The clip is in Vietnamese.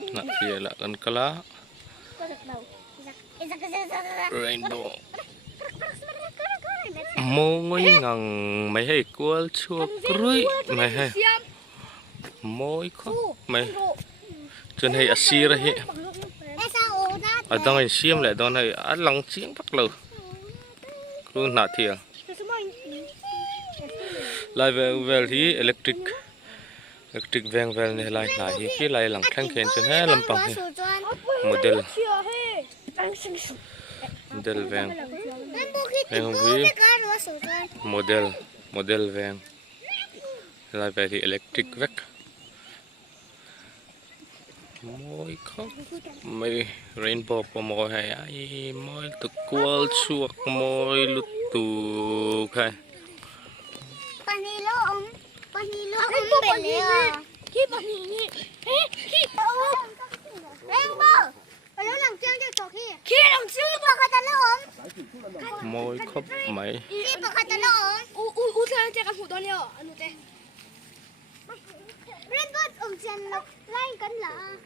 Hnahthial kan kala rainbow môi ngang mấy hay cuốn chua cruy mấy hay môi khóc mấy chân hay xì ra hệ ở trong này xiêm lại đó này ăn lòng chiếng bắt lờ luôn Hnahthial lại về thì electric vang này lại thì khi lại lằng khang khen chân hết làm bằng model vang không biết model vang lại về thì electric vec môi khóc mày rainbow của môi hay ai môi tự qual chuột môi lụt tù khai môi khóc mày Red Bull ông chân lộc lai cấn lạ.